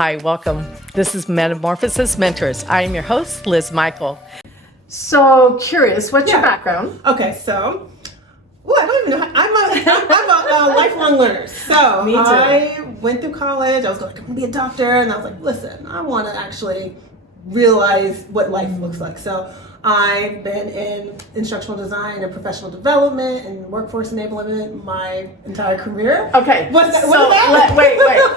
Hi, welcome. This is Metamorphosis Mentors. I am your host, Liz Michael. So curious, what's your background? Okay, so, I don't even know. I'm a lifelong learner. So Me too. I went through college. I was like, I'm gonna be a doctor, and I was like, listen, I want to actually realize what life looks like. So I've been in instructional design and professional development and workforce enablement my entire career. Okay, wait.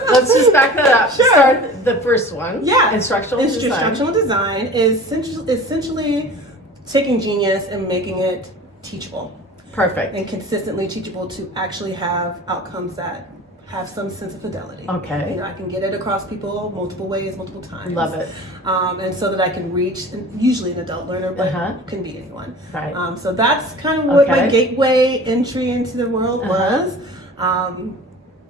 Let's just back that up. Sure. Start the first one. Yeah. Instructional design. Instructional design is essentially taking genius and making it teachable. Perfect. And consistently teachable to actually have outcomes that have some sense of fidelity. Okay. You know, I can get it across people multiple ways, multiple times. Love it. And so that I can reach, usually an adult learner, but can be anyone. Right. So that's kind of what my gateway entry into the world was.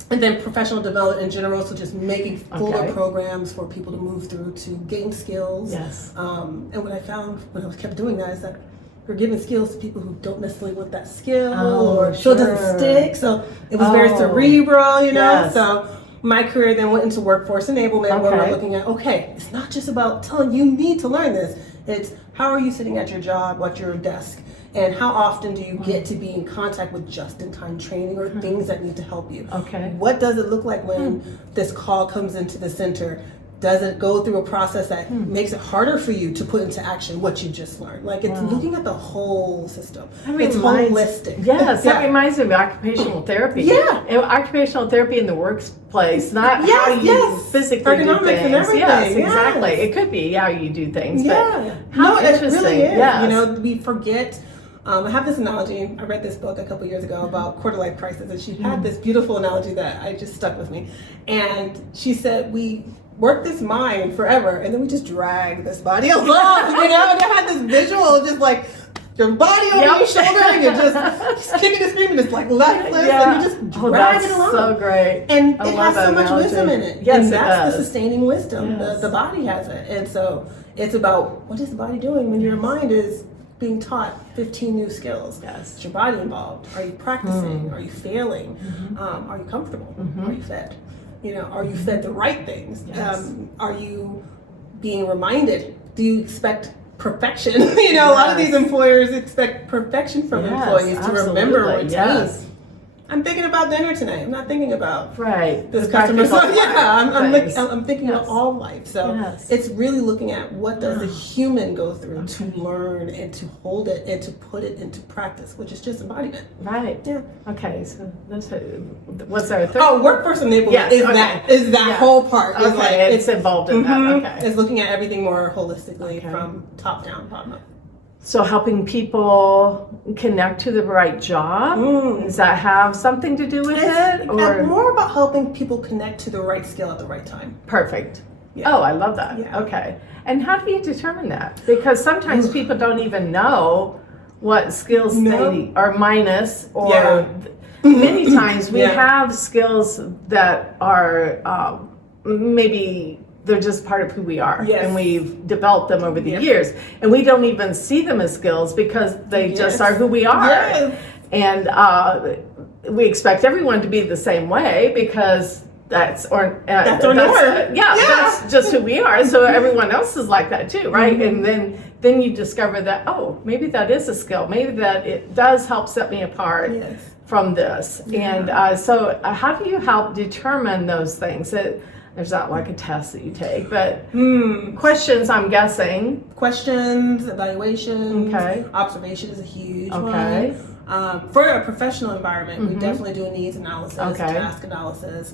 And then professional development in general, so just making fuller programs for people to move through to gain skills. Yes. And what I found when I kept doing that is that we're giving skills to people who don't necessarily want that skill or still doesn't stick. So it was very cerebral, you know. Yes. So my career then went into workforce enablement where we're looking at, it's not just about telling you need to learn this. It's how are you sitting at your job, at your desk, and how often do you get to be in contact with just-in-time training or things that need to help you? Okay. What does it look like when this call comes into the center? Does it go through a process that makes it harder for you to put into action what you just learned? Like it's looking at the whole system. It's holistic. Yes, that reminds me of occupational therapy. Yeah. And occupational therapy in the workplace, not how you physically do Ergonomics things. and everything. Yes, exactly. It could be how you do things. Yeah. But how interesting. It really is. Yes. You know, we forget. I have this analogy. I read this book a couple years ago about quarter life crisis, and she had this beautiful analogy that I just stuck with me. And she said, we work this mind forever, and then we just drag this body along. You know, and I had this visual of just like your body over your shoulder, and you're just kicking and screaming, just like lifeless, and you just drag it along. So great. And it has so much wisdom in it. Yes, and that's the it sustaining wisdom. Yes. The body has it. And so it's about what is the body doing when your mind is being taught 15 new skills. Yes. Is your body involved? Are you practicing? Are you failing? Are you comfortable? Are you fed? You know, are you fed the right things? Yes. Are you being reminded? Do you expect perfection? You know, a lot of these employers expect perfection from employees to remember routine. Yes. I'm thinking about dinner tonight. I'm not thinking about this The customer. So, practical I'm thinking about all life. So it's really looking at what does the human go through to learn and to hold it and to put it into practice, which is just embodiment. Right. Yeah. Okay. So that's what's our third? Oh, workforce enablement is that whole part. Okay. It's involved in that. Okay. It's looking at everything more holistically from top down, bottom up. So helping people connect to the right job, does that have something to do with it? Or more about helping people connect to the right skill at the right time. Perfect. Yeah. Oh, I love that. Yeah. Okay. And how do you determine that? Because sometimes people don't even know what skills they are minus, or many times we have skills that are maybe they're just part of who we are, and we've developed them over the years, and we don't even see them as skills because they just are who we are. And we expect everyone to be the same way because that's our norm. That's just who we are. So everyone else is like that too, right? And then you discover that maybe that is a skill. Maybe that it does help set me apart from this. And so how do you help determine those things? There's not like a test that you take, but questions, I'm guessing. Questions, evaluation, observation is a huge one. For a professional environment, we definitely do a needs analysis, task analysis,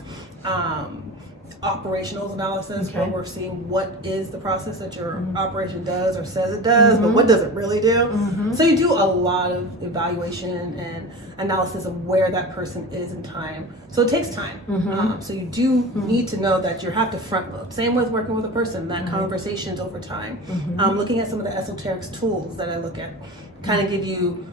operational analysis, where we're seeing what is the process that your operation does or says it does, but what does it really do? So you do a lot of evaluation and analysis of where that person is in time. So it takes time. So you do need to know that you have to front load. Same with working with a person, that conversations over time. Looking at some of the esoteric tools that I look at kind of give you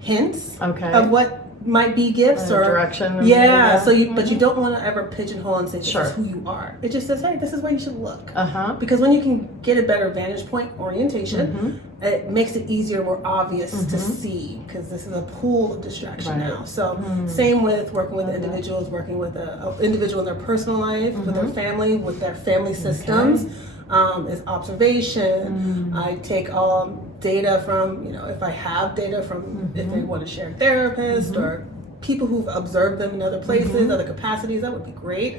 hints of what might be gifts or direction. Yeah. So but you don't want to ever pigeonhole and say this Sure. is who you are. It just says, hey, this is where you should look. Because when you can get a better vantage point orientation, it makes it easier, more obvious to see, because this is a pool of distraction now. So same with working with individuals, working with an individual in their personal life, with their family, with their family systems. Is observation. I take all data from, if I have data from if they want to share a therapist or people who've observed them in other places, other capacities, that would be great.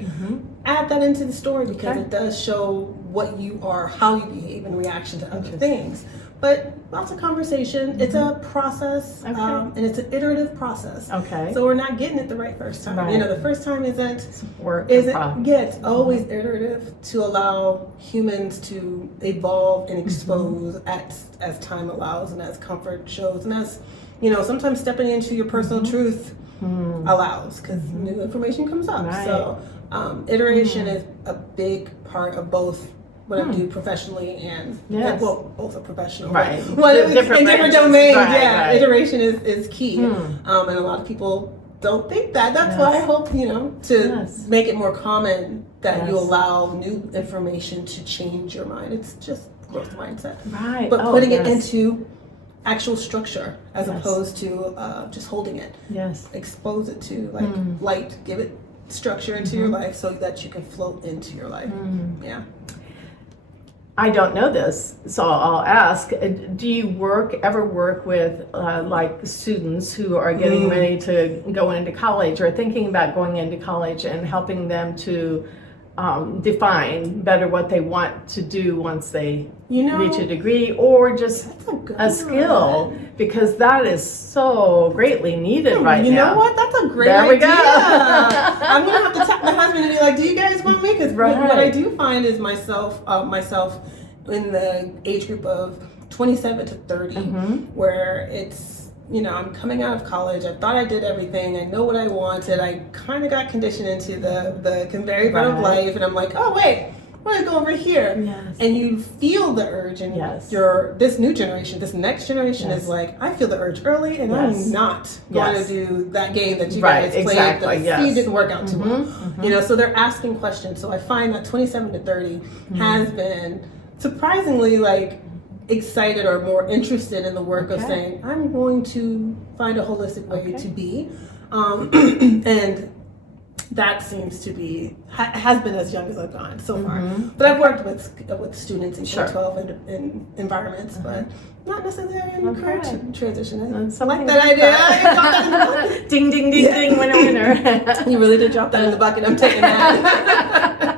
Add that into the story, because it does show what you are, how you behave in reaction to other things. But lots of conversation. It's a process, and it's an iterative process. So we're not getting it the first time. The first time isn't. It's always iterative, to allow humans to evolve and expose as time allows, and as comfort shows, and as sometimes stepping into your personal truth allows, because new information comes up. So iteration is a big part of both what I do professionally and both are professional, in different domains. Iteration is key, and a lot of people don't think that. That's why I hope to make it more common that you allow new information to change your mind. It's just growth mindset, but putting it into actual structure as opposed to just holding it. Expose it to light, give it structure into your life so that you can float into your life. I don't know this, so I'll ask, do you ever work with like students who are getting ready to go into college or thinking about going into college, and helping them to define better what they want to do once they reach a degree, or just a skill, because that is so greatly needed right now. You know what? That's a great idea. There we go. I'm going to have to tap my husband and be like, do you guys want me? Because what I do find is myself in the age group of 27 to 30, where it's, I'm coming out of college. I thought I did everything. I know what I wanted. I kind of got conditioned into the conveyor belt of life, and I'm like, oh wait, I'm gonna go over here. And you feel the urge, and this new generation, this next generation is like, I feel the urge early, and I'm not going to do that game that you guys played. The didn't work out too well. So they're asking questions. So I find that 27 to 30 has been surprisingly excited or more interested in the work of saying, I'm going to find a holistic way to be, and that seems to be has been as young as I've gone so far. But I've worked with students in K-12 in environments, but not necessarily in career transition. I like that idea. Ding ding ding ding, winner. You really did drop that in the bucket. I'm taking that.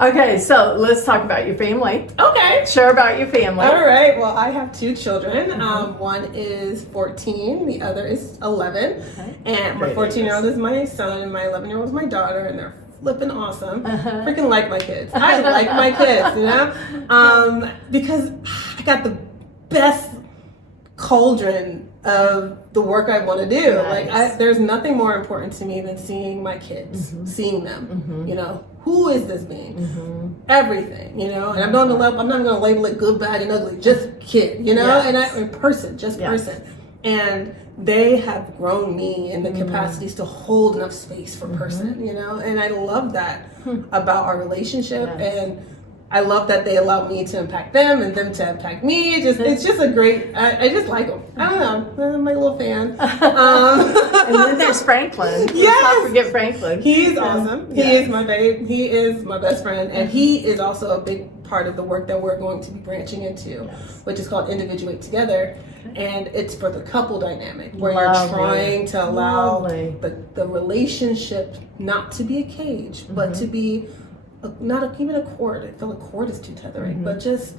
Okay, so let's talk about your family. Share about your family. All right. Well, I have two children. One is 14. The other is 11. And my 14-year-old is my son, and my 11-year-old is my daughter, and they're flipping awesome. Freaking like my kids. I like my kids, because I got the best cauldron of the work I want to do. There's nothing more important to me than seeing my kids, seeing them. Who is this being? Everything, and I'm not going to label it good, bad, and ugly. Just kid, and person, person. And they have grown me in the capacities to hold enough space for person, and I love that about our relationship. And I love that they allow me to impact them and them to impact me. It's just a great, I just like them. I don't know, I'm a little fan. And then there's Franklin. Let's not forget Franklin. He's awesome. He is my babe. He is my best friend. And he is also a big part of the work that we're going to be branching into, which is called Individuate Together. And it's for the couple dynamic, where you're trying to allow the relationship not to be a cage, but to be even a cord. I feel a cord is too tethering, but just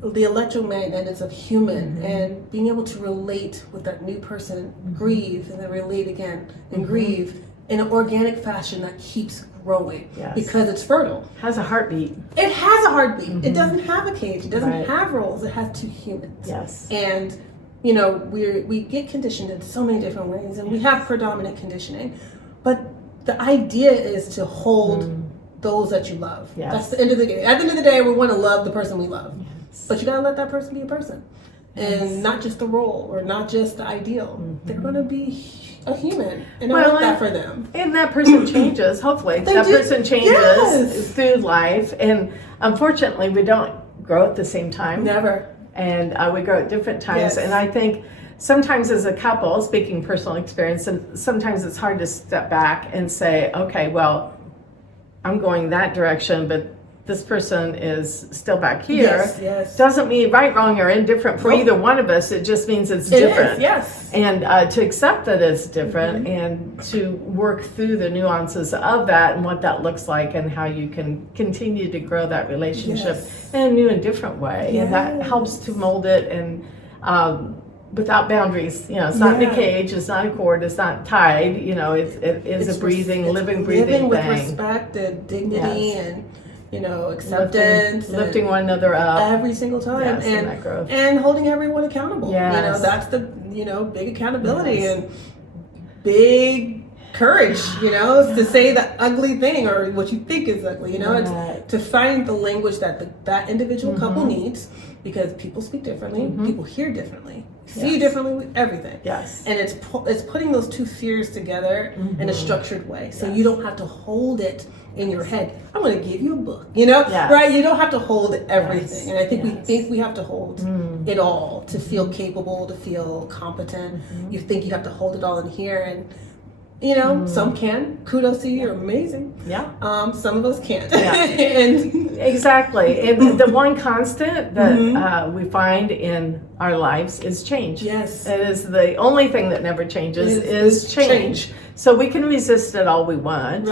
the electromagnetics of human and being able to relate with that new person, grieve, and then relate again, and grieve in an organic fashion that keeps growing because it's fertile. Has a heartbeat. It has a heartbeat. It doesn't have a cage. It doesn't have roles. It has two humans. And we get conditioned in so many different ways, and we have predominant conditioning, but the idea is to hold those that you love. That's the end of the day. At the end of the day, we want to love the person we love. But you gotta let that person be a person. And not just the role or not just the ideal. They're gonna be a human, and I want that for them. And that person changes, hopefully. Person changes through life, and unfortunately, we don't grow at the same time. Never. And we grow at different times. And I think sometimes as a couple, speaking personal experience, and sometimes it's hard to step back and say, okay, well, I'm going that direction, but this person is still back here. Doesn't mean right, wrong, or indifferent for either one of us. It just means it's different. And to accept that it's different and to work through the nuances of that and what that looks like and how you can continue to grow that relationship in a new and different way. And that helps to mold it and without boundaries. It's not in a cage, it's not a cord, it's not tied. It is a breathing, living thing. With respect and dignity and acceptance, lifting one another up every single time, and holding everyone accountable. That's the big accountability and big courage. To say that ugly thing or what you think is ugly. It's to find the language that that individual couple needs, because people speak differently, people hear differently, see differently with everything. And it's putting those two fears together in a structured way, so you don't have to hold it in your head. I'm going to give you a book, right? You don't have to hold everything. And I think we think we have to hold it all to feel capable, to feel competent. You think you have to hold it all in here, and some can. Kudos to you, you're amazing. Some of us can't. And exactly. And the one constant that we find in our lives is change. It is the only thing that never changes is change. So we can resist it all we want,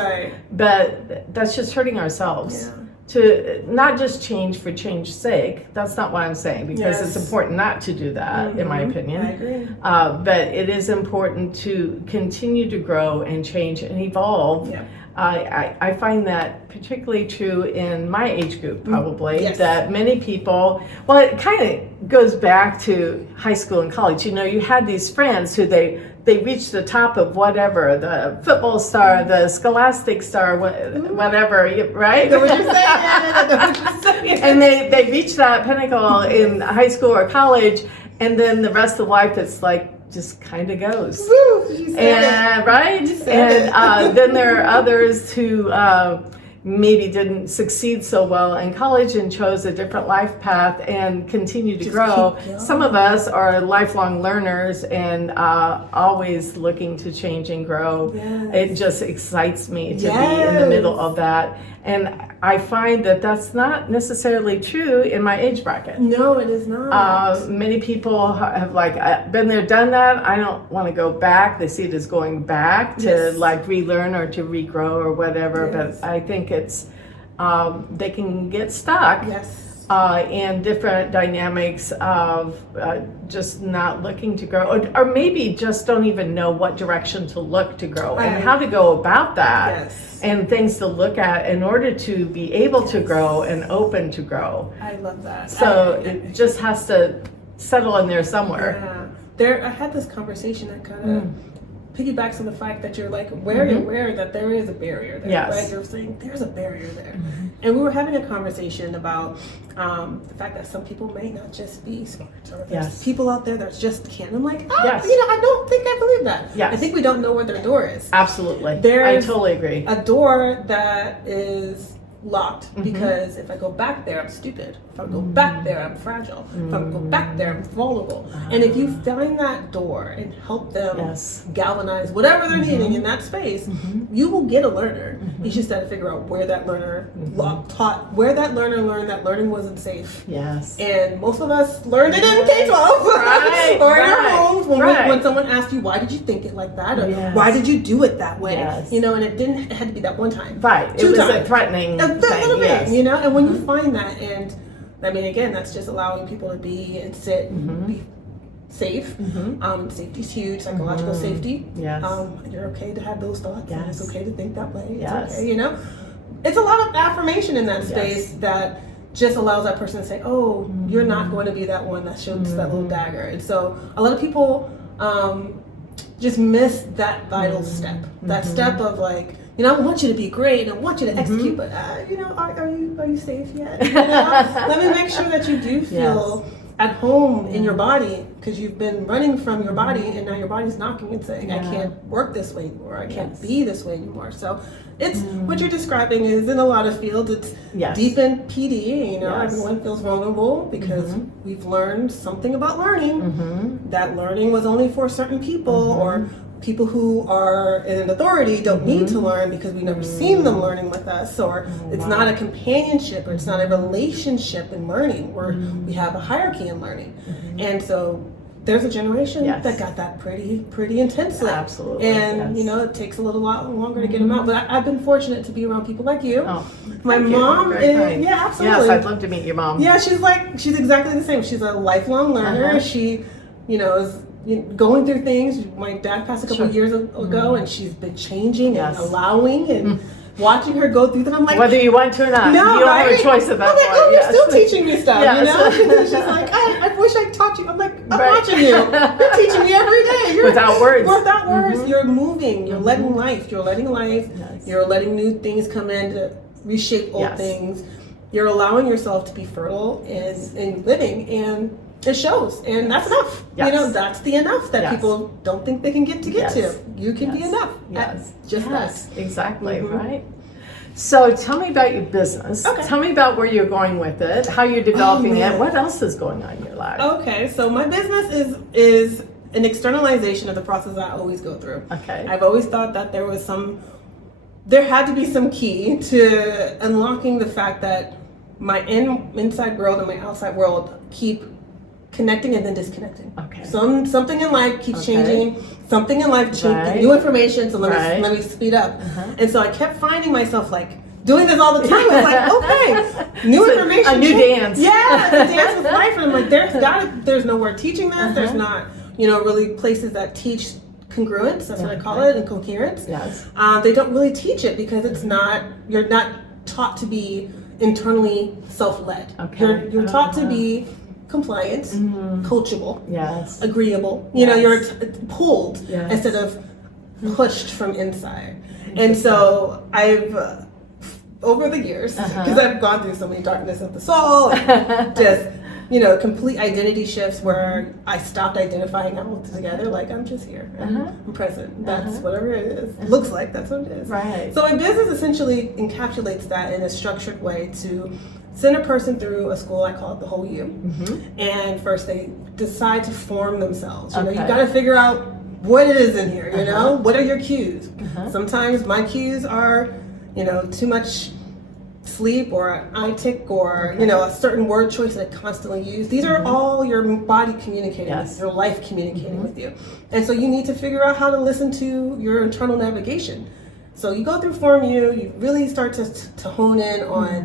but that's just hurting ourselves. To not just change for change's sake. That's not what I'm saying, because it's important not to do that, in my opinion. I agree. But it is important to continue to grow and change and evolve. I find that particularly true in my age group, probably, that many people, well, it kind of goes back to high school and college. You had these friends who they reached the top of whatever, the football star, the scholastic star, whatever, right? I know what you're saying. And they reached that pinnacle in high school or college, and then the rest of life it's like just kind of goes. And then there are others who maybe didn't succeed so well in college and chose a different life path and continue to grow. Some of us are lifelong learners and always looking to change and grow. It just excites me to be in the middle of that. And I find that that's not necessarily true in my age bracket. No, it is not. Many people have been there, done that. I don't want to go back. They see it as going back to relearn or to regrow or whatever. But I think it's they can get stuck in different dynamics of just not looking to grow, or maybe just don't even know what direction to look to grow and how to go about that. And things to look at in order to be able to grow and open to grow. I love that. So it just has to settle in there somewhere. I had this conversation that kind of piggybacks on the fact that you're very aware that there is a barrier there, right? You're saying there's a barrier there. And we were having a conversation about the fact that some people may not just be smart, or there's people out there that just can't. I'm like, I don't think I believe that. I think we don't know where their door is. Absolutely. I totally agree. A door that is locked because if I go back there, I'm stupid. If I go back there, I'm fragile. If I go back there, I'm vulnerable. And if you find that door and help them galvanize whatever they're needing in that space, you will get a learner. You just got to figure out where that learner where that learner learned that learning wasn't safe. And most of us learned it in K-12 or in our homes when someone asked you, why did you think it like that? Or why did you do it that way? And it had to be that one time. It was a threatening thing, and when you find that, and I mean, again, that's just allowing people to be and sit and be safe. Safety's huge, psychological safety. You're okay to have those thoughts. And it's okay to think that way. It's okay, It's a lot of affirmation in that space that just allows that person to say, oh, you're not going to be that one that shoots that little dagger. And so a lot of people just miss that vital step. That step of I want you to be great and I want you to execute, but are you safe yet? Let me make sure that you do feel at home in your body because you've been running from your body, and now your body's knocking and saying, I can't work this way anymore, I can't be this way anymore. So it's what you're describing is in a lot of fields, it's deep in PD, you know, everyone feels vulnerable because we've learned something about learning, that learning was only for certain people, or people who are in authority don't need to learn because we've never seen them learning with us, or it's not a companionship, or it's not a relationship in learning, where we have a hierarchy in learning. And so there's a generation that got that pretty intensely. Absolutely. And you know, it takes a little lot longer to get them out. But I've been fortunate to be around people like you. Oh, my mom is, absolutely. Yes, I'd love to meet your mom. Yeah, she's exactly the same. She's a lifelong learner. She, you know, is going through things. My dad passed a couple of years ago, and she's been changing and allowing and watching her go through that. I'm like, whether you want to or not, no, you don't have a choice at that point. Oh, you're still teaching me stuff, you know? She's like, I wish I taught you. I'm like, I'm watching you. You're teaching me every day. Without words. Without words, you're moving. You're letting life. You're letting life. You're letting new things come in to reshape old things. You're allowing yourself to be fertile in living, and it shows, and that's enough. You know, that's the enough that people don't think they can get to. You can be enough. Just that. Exactly, right? So tell me about your business. Okay. Tell me about where you're going with it, how you're developing it. What else is going on in your life? Okay, so my business is an externalization of the process I always go through. Okay. I've always thought that there had to be some key to unlocking the fact that my inside world and my outside world keep connecting and then disconnecting. Okay. Something in life keeps changing. Something in life changes. New information. So let me speed up. And so I kept finding myself like doing this all the time. It's like, okay, new information. A new dance. Yeah, it's a dance with life. And I'm like, there's nowhere teaching this. There's not, you know, really places that teach congruence. That's what I call it, and coherence. Yes. They don't really teach it because you're not taught to be internally self-led. Okay. You're taught to be compliant, coachable, agreeable. You know, you're pulled instead of pushed from inside. And so I've, over the years, because I've gone through so many darkness of the soul, and just, you know, complete identity shifts where I stopped identifying altogether, like I'm just here, I'm present. That's whatever it is. Looks like that's what it is. Right. So my business essentially encapsulates that in a structured way to send a person through a school. I call it the whole you. And first they decide to form themselves. You know, you've got to figure out what it is in here, you know? What are your cues? Sometimes my cues are, you know, too much sleep, or eye tick, or you know, a certain word choice that I constantly use. These are all your body communicating with you, your life communicating with you. And so you need to figure out how to listen to your internal navigation. So you go through Form U, you really start to hone in on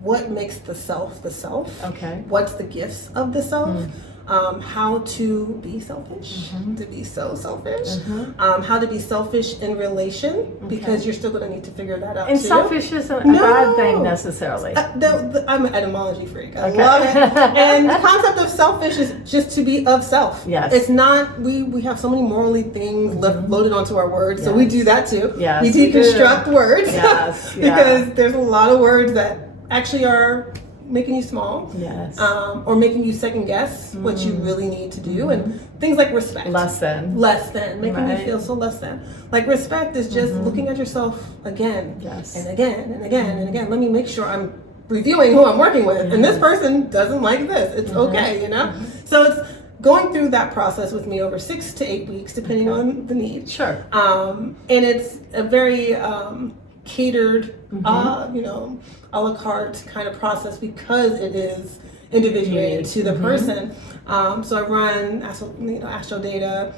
what makes the self the self. Okay. What's the gifts of the self? How to be selfish, to be so selfish, how to be selfish in relation, because you're still going to need to figure that out. And too. selfish isn't a bad thing necessarily. I'm an etymology freak. I love it. And the concept of selfish is just to be of self. Yes. It's not, we have so many morally things loaded onto our words, so we do that too. Yes, we deconstruct words. Yes. Because there's a lot of words that actually are making you small, or making you second guess what you really need to do, and things like respect. Less than, making you feel so less than. Like respect is just looking at yourself again, and again, and again, and again. Let me make sure I'm reviewing who I'm working with, and this person doesn't like this. It's okay, you know? So it's going through that process with me over 6 to 8 weeks, depending on the need. Sure. And it's a very catered, you know, a la carte kind of process because it is individuated to the person. So I run Astro Data,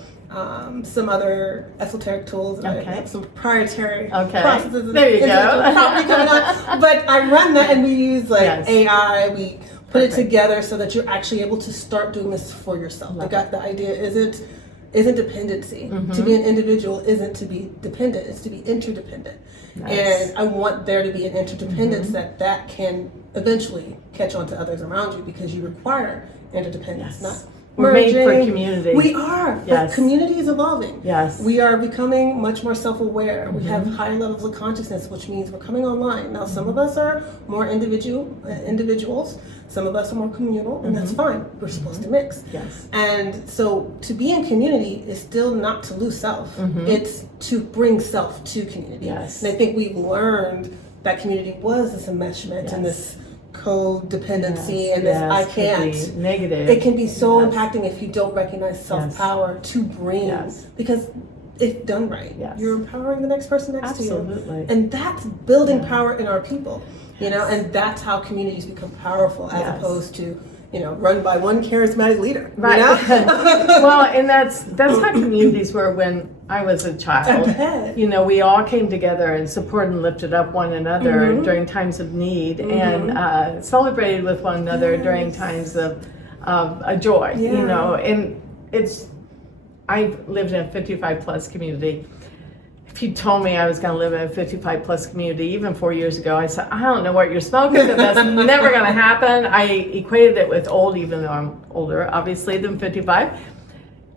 some other esoteric tools, and I have some proprietary processes. There you go. Probably coming up. But I run that, and we use AI. We put it together so that you're actually able to start doing this for yourself. The idea isn't dependency. To be an individual isn't to be dependent, it's to be interdependent. Nice. And I want there to be an interdependence that can eventually catch on to others around you, because you require interdependence, not We're made for merging. community. We are. Yes. But community is evolving. Yes. We are becoming much more self-aware. We have higher levels of consciousness, which means we're coming online. Now, some of us are more individuals. Some of us are more communal, and that's fine. We're supposed to mix. Yes. And so to be in community is still not to lose self. It's to bring self to community. Yes. And I think we've learned that community was this enmeshment and this codependency and this I can't. Negative. It can be so impacting if you don't recognize self-power to bring, because if done right, you're empowering the next person next to you. Absolutely. And that's building power in our people, you know, and that's how communities become powerful as opposed to, you know, run by one charismatic leader. Right. You know? Well, and that's how communities were when I was a child. You know, we all came together and supported and lifted up one another during times of need and celebrated with one another during times of joy. You know, and I've lived in a 55 plus community. If you told me I was going to live in a 55 plus community even 4 years ago, I said, I don't know what you're smoking, but that's never going to happen. I equated it with old, even though I'm older, obviously, than 55.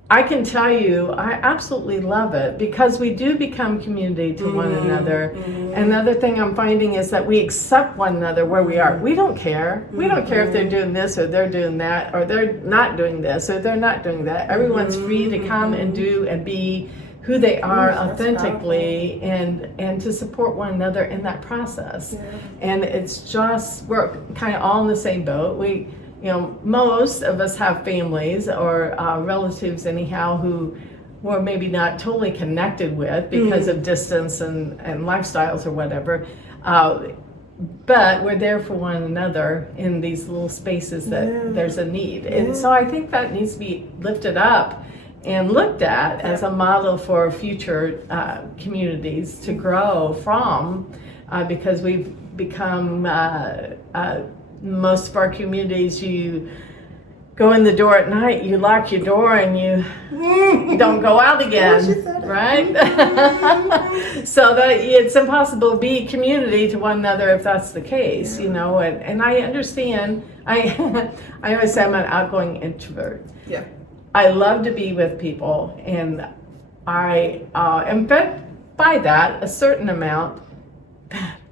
I can tell you, I absolutely love it because we do become community to one another. Another thing I'm finding is that we accept one another where we are. We don't care. We don't care if they're doing this or they're doing that, or they're not doing this or they're not doing that. Everyone's free to come and do and be who they are authentically and to support one another in that process. And it's just, we're kind of all in the same boat. We, you know, most of us have families or relatives anyhow who we're maybe not totally connected with because of distance and lifestyles or whatever. But we're there for one another in these little spaces that there's a need. And so I think that needs to be lifted up and looked at as a model for future communities to grow from, because we've become, most of our communities, you go in the door at night, you lock your door, and you don't go out again, right? So that it's impossible to be community to one another if that's the case, you know. And I understand. I always say I'm an outgoing introvert. Yeah. I love to be with people, and I am fed by that a certain amount.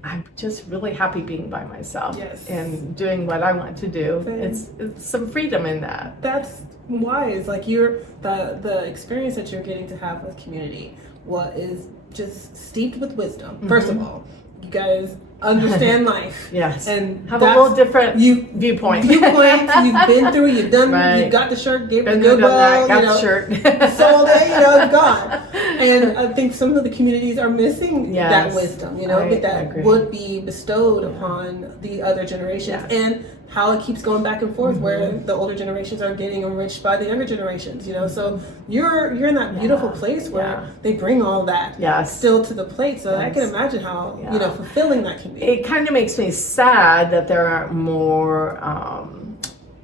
I'm just really happy being by myself and doing what I want to do. It's some freedom in that. That's wise. Like the experience that you're getting to have with community, what is just steeped with wisdom. First of all, you guys understand life. And have a little different viewpoint. You've been through, you've done, you got the shirt, gave it goodbye, got the shirt. Sold it, you know, gone. And I think some of the communities are missing that wisdom, you know, that would be bestowed upon the other generations. And how it keeps going back and forth, where the older generations are getting enriched by the younger generations, you know. So you're in that beautiful place where they bring all that still to the plate. So I can imagine how you know fulfilling that can be. It kind of makes me sad that there aren't more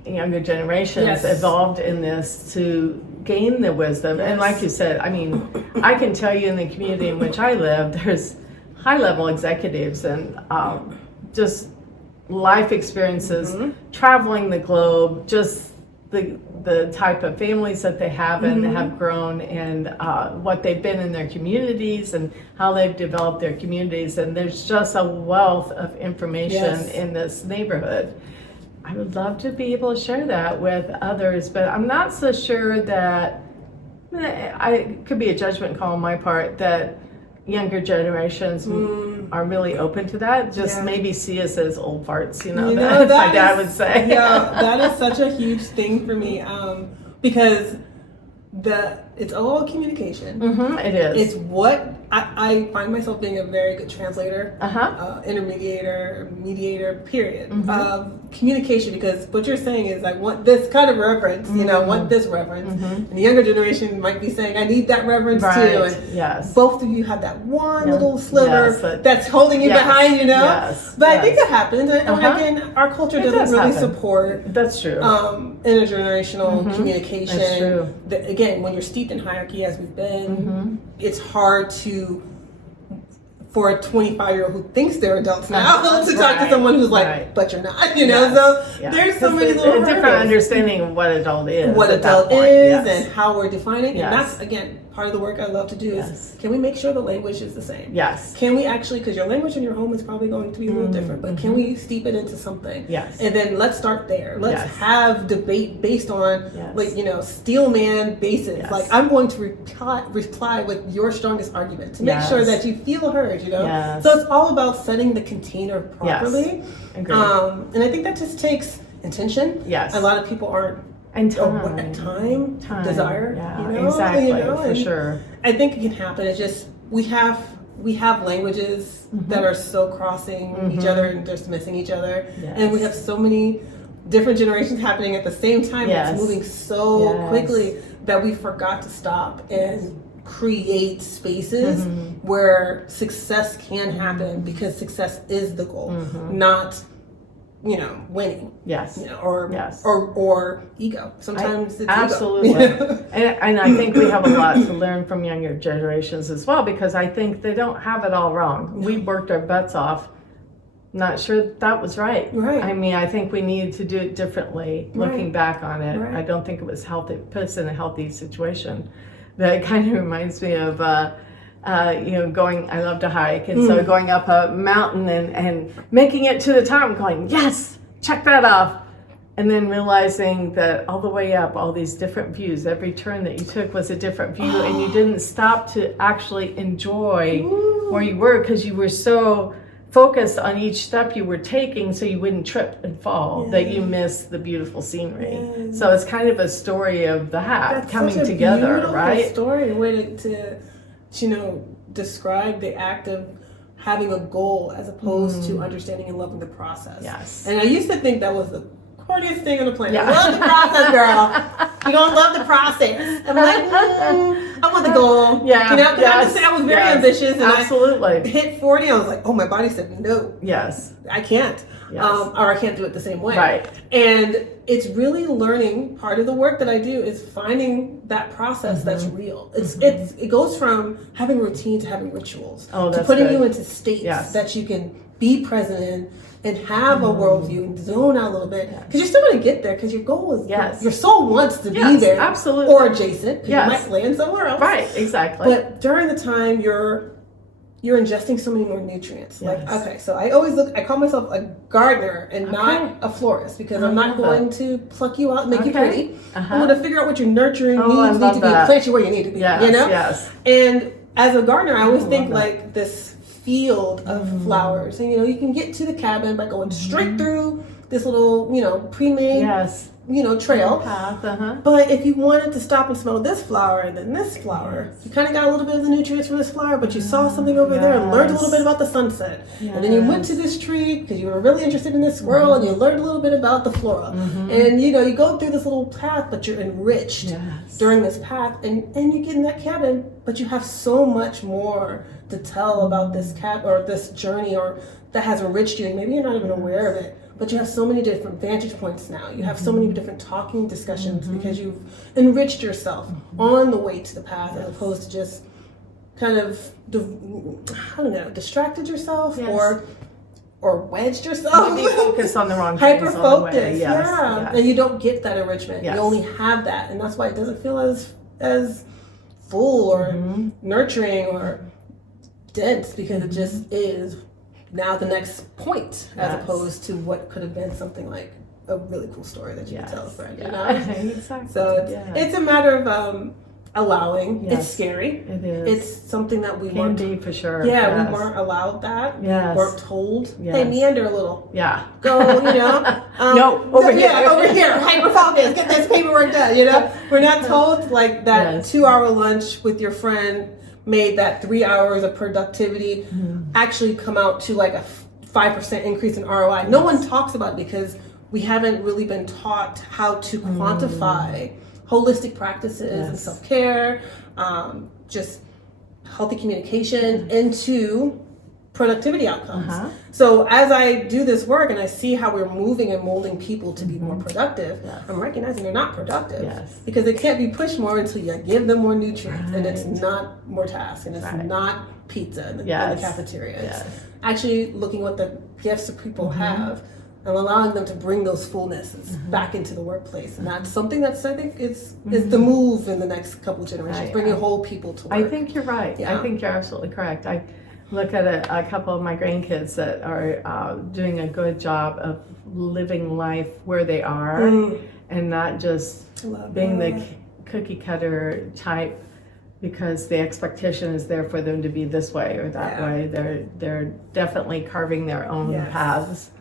younger generations involved in this to gain the wisdom. And like you said, I mean, I can tell you in the community in which I live, there's high-level executives and just life experiences, traveling the globe, just the type of families that they have and have grown, and what they've been in their communities and how they've developed their communities. And there's just a wealth of information in this neighborhood. I would love to be able to share that with others, but I'm not so sure that, it could be a judgment call on my part, that younger generations are really open to that. Just maybe see us as old farts, you know that my dad would say. Yeah, that is such a huge thing for me, because it's all communication. It is. It's what I find myself being a very good translator, mediator, period, of communication, because what you're saying is, I want this kind of reverence, you know, want this reverence. And the younger generation might be saying, I need that reverence too. And both of you have that one little sliver that's holding you behind, you know. But I think that happens. And again, our culture doesn't really support. That's true. Intergenerational communication. That's true. Again, when you're steeped in hierarchy, as we've been, it's hard to for a 25-year-old who thinks they're adults now to talk to Right. someone who's like, Right. but you're not, you know? Yes. So Yeah. there's so 'Cause many there's little a different hurdles. understanding of what adult is. What at that adult point. is Yes. and how we're defining it. Yes. And that's, again, part of the work I love to do Yes. is, can we make sure the language is the same? Yes. Can we actually, because your language in your home is probably going to be a little different, but can we steep it into something? Yes. And then let's start there. Let's Yes. have debate based on, Yes. like, you know, steel man basis. Yes. Like, I'm going to reply with your strongest argument to make Yes. sure that you feel heard, you know? Yes. So it's all about setting the container properly. Agreed. And I think that just takes intention. Yes. A lot of people aren't And time, desire, Yeah, you know, exactly, you know, for and sure. I think it can happen. It's just we have languages that are so crossing each other and just missing each other, Yes. and we have so many different generations happening at the same time. Yes. It's moving so Yes. quickly that we forgot to stop and create spaces where success can happen, because success is the goal, not, you know, winning. Yes. You know, or Yes. or ego. Sometimes it's absolutely. ego. And I think we have a lot to learn from younger generations as well, because I think they don't have it all wrong. We worked our butts off. Not sure that was right. Right. I mean, I think we needed to do it differently. Looking Right. back on it, Right. I don't think it was healthy. Put us in a healthy situation. That kind of reminds me of, you know, going. I love to hike, and so going up a mountain and making it to the top, going, yes, check that off. And then realizing that all the way up, all these different views, every turn that you took was a different view, and you didn't stop to actually enjoy where you were, because you were so focused on each step you were taking so you wouldn't trip and fall, that you missed the beautiful scenery. Yes. So it's kind of a story of that That's coming such a together, beautiful right? story, a way to you know, describe the act of having a goal as opposed to understanding and loving the process. Yes. And I used to think that was the corniest thing on the planet. Yeah. Love the process, girl. You don't love the process. I'm like, I want the goal. Yeah. You know, 'cause I Yes. just say I was very Yes. ambitious, and Absolutely. I hit 40. I was like, oh, my body said no. Yes. I can't. Yes. Or I can't do it the same way. Right. And it's really learning. Part of the work that I do is finding that process that's real. It goes from having routine to having rituals, Oh, to that's putting good. you into states Yes. that you can be present in and have a worldview and zone out a little bit, because you're still going to get there, because your goal is Yes. your soul wants to be Yes, there, absolutely. or adjacent, because Yes. you might land somewhere else. Right, exactly. But during the time you're ingesting so many more nutrients. Yes. Like, okay, so I call myself a gardener and not a florist, because I'm not love going to pluck you out and make you Okay. pretty. Uh-huh. I'm going to figure out what your nurturing Oh, I needs need love to be, that. plant you where you need to be, Yes, you know? yes. And as a gardener, I always I think love that. like this field of flowers. And, you know, you can get to the cabin by going straight through this little, you know, pre-made, Yes. you know, trail. Path, uh-huh. But if you wanted to stop and smell this flower and then this flower, you kind of got a little bit of the nutrients from this flower, but you saw something over there and learned a little Yes. bit about the sunset. And then you went to this tree because you were really interested in this squirrel, and you learned a little bit about the flora. And you know, you go through this little path, but you're enriched Yes. during this path, and you get in that cabin, but you have so much more to tell about this or this journey, or that has enriched you, and maybe you're not even aware of it. But you have so many different vantage points now. You have so many different talking discussions because you've enriched yourself on the way to the path, as opposed to just kind of, I don't know, distracted yourself Yes. or wedged yourself. Maybe focus on the wrong things Hyper on the way. focused, Yes, yeah. yes. And you don't get that enrichment. Yes. You only have that, and that's why it doesn't feel as full or nurturing or dense, because it just is now the next point, as Yes. opposed to what could have been something like a really cool story that you Yes. could tell a friend. Yeah. You know? Exactly. So it's a matter of allowing. Yes. It's scary. It is. It's something that we Can weren't. be for sure. Yeah, Yes. we weren't allowed that. Yes. We weren't told. Yes. Hey, meander a little. Yeah. Go, you know. No, over here. Yeah, over here. Hyper focus. Get this paperwork done. You know, we're not told like that Yes. 2-hour lunch with your friend made that 3 hours of productivity actually come out to like a 5% increase in ROI. No one talks about it because we haven't really been taught how to quantify holistic practices and Yes. self-care, just healthy communication into productivity outcomes. So as I do this work and I see how we're moving and molding people to be more productive, I'm recognizing they're not productive because they can't be pushed more until you give them more nutrients, and it's not more tasks, and it's not pizza in the cafeteria. It's actually looking what the gifts that people have and allowing them to bring those fullnesses back into the workplace. And that's something that's, I think, is the move in the next couple of generations, bringing whole people to work. I think you're right. I think you're absolutely correct. I look at a couple of my grandkids that are doing a good job of living life where they are and not just being the cookie cutter type because the expectation is there for them to be this way or that way. They're definitely carving their own paths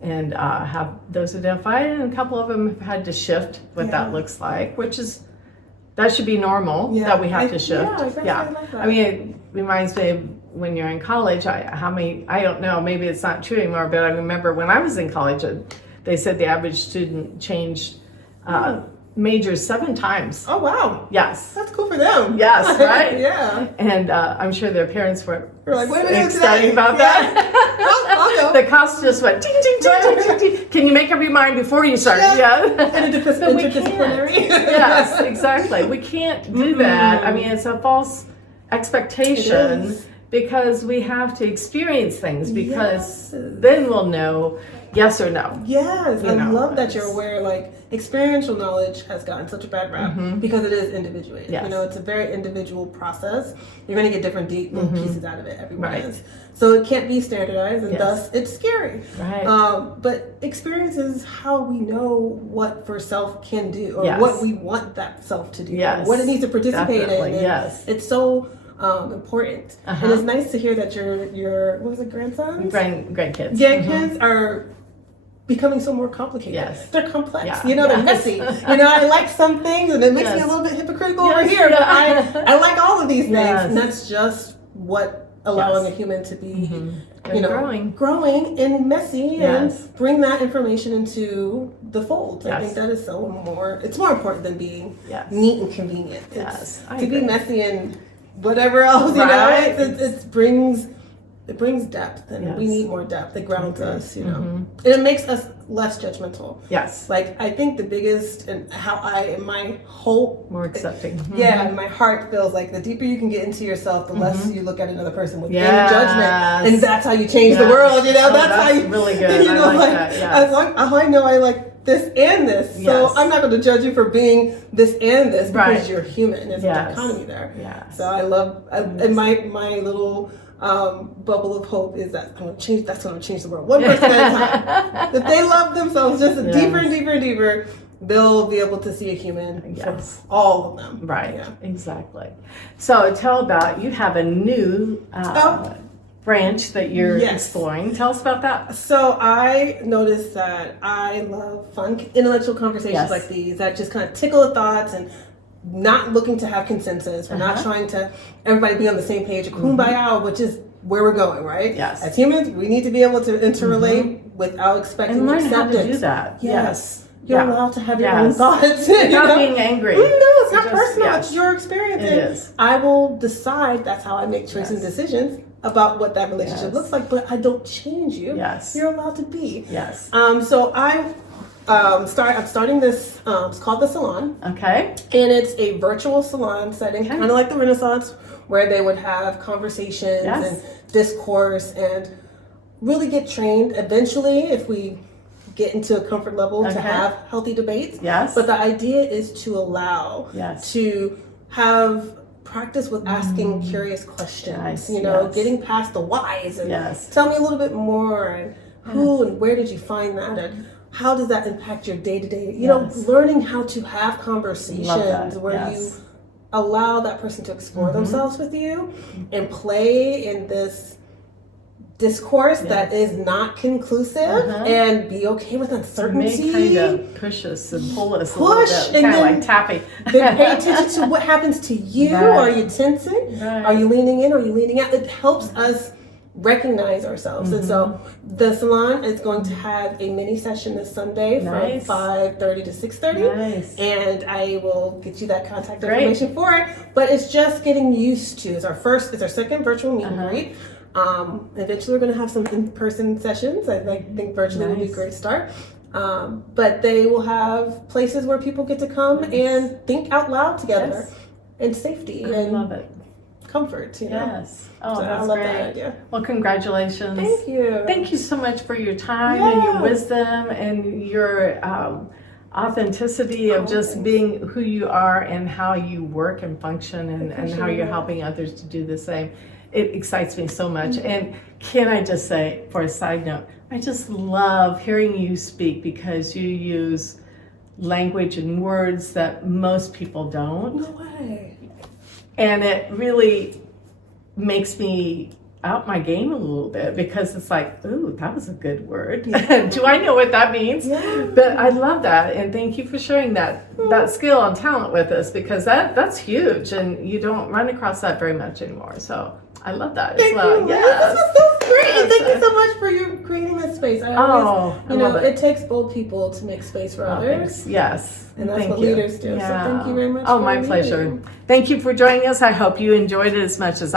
and have those identified, and a couple of them have had to shift what that looks like, that should be normal that we have to shift. I mean, it reminds me of when you're in college, I don't know, maybe it's not true anymore, but I remember when I was in college, they said the average student changed majors 7 times. Oh, wow. Yes. That's cool for them. Yes, right? Yeah. And I'm sure their parents were like, what are we doing excited about that. I'll go. The cost just went ding, ding, ding, ding, ding, ding. Can you make up your mind before you start? And interdisciplinary. Yes, exactly. We can't do that. I mean, it's a false expectation because we have to experience things because then we'll know yes or no. Yes, I love that you're aware, like, experiential knowledge has gotten such a bad rap because it is individuated. Yes. You know, it's a very individual process. You're going to get different little pieces out of it. Everyone is. So it can't be standardized, and thus it's scary. Right. But experience is how we know what for self can do, or what we want that self to do, what it needs to participate in. And it's so important. And it's nice to hear that your what was it, grandsons? Grandkids. Grandkids are becoming so more complicated. Yes. They're complex. You know, they're messy. You know, I like some things and it makes me a little bit hypocritical over here, but I like all of these things. And that's just what allowing a human to be, you know, growing and messy and bring that information into the fold. I think that is it's more important than being neat and convenient. It's to be messy and whatever else, you know, it brings depth, and we need more depth. It grounds us, you know, and it makes us less judgmental. Yes. Like, I think the biggest, and how my whole more accepting. My heart feels like the deeper you can get into yourself, the less you look at another person with any judgment, and that's how you change the world. You know, that's how you really good. You know, as long I know I like this and this, so I'm not going to judge you for being this and this because you're human. There's a dichotomy there. So I love, and my little bubble of hope is that that's going to change the world one person at a time. If they love themselves just deeper and deeper and deeper, they'll be able to see a human for all of them. Right, exactly. So tell about, you have a new branch that you're exploring. Tell us about that. So I noticed that I love fun intellectual conversations like these that just kind of tickle the thoughts and not looking to have consensus. We're not trying to everybody be on the same page, kumbaya, which is where we're going, right? Yes. As humans, we need to be able to interrelate without expecting and learn acceptance. How to do that. Yes. You're allowed to have your own thoughts. Without being angry. No, it's not personal. It's your experience. It is. I will decide. That's how I make choices and decisions about what that relationship looks like. But I don't change you. Yes. You're allowed to be. Yes. So I'm starting this. It's called The Salon. Okay. And it's a virtual salon setting, kind of like the Renaissance, where they would have conversations and discourse and really get trained eventually, if we get into a comfort level, to have healthy debates. Yes. But the idea is to allow to have practice with asking curious questions, you know, getting past the whys and tell me a little bit more, and who and where did you find that, and how does that impact your day-to-day, you know, learning how to have conversations where you allow that person to explore themselves with you and play in this discourse that is not conclusive and be okay with uncertainty. May kind of push us and pull us a little bit, kind of like tapping. Then pay attention to what happens to you. Are you tensing? Are you leaning in? Are you leaning out? It helps us recognize ourselves. And so the salon is going to have a mini session this Sunday from 5:30 to 6:30. And I will get you that contact information for it. But it's just getting used to. It's our second virtual meet and greet. Eventually, we're going to have some in-person sessions. I think virtually will be a great start. But they will have places where people get to come and think out loud together in safety and love it. Comfort. You know? Yes. Oh, So that's I love great. that idea. Well, congratulations. Thank you. Thank you so much for your time and your wisdom and your authenticity of just being who you are and how you work and function and how you're helping others to do the same. It excites me so much. And can I just say, for a side note, I just love hearing you speak because you use language and words that most people don't. No way. And it really makes me out my game a little bit because it's like, ooh, that was a good word. Do I know what that means? Yeah. But I love that, and thank you for sharing that skill and talent with us because that's huge, and you don't run across that very much anymore. So I love that as well. Thank you. This was so great. Thank you so much for you creating this space. I always, it takes bold people to make space for others. Thanks. Yes. And that's what leaders do. Yeah. So thank you very much. Oh, my pleasure. Thank you for joining us. I hope you enjoyed it as much as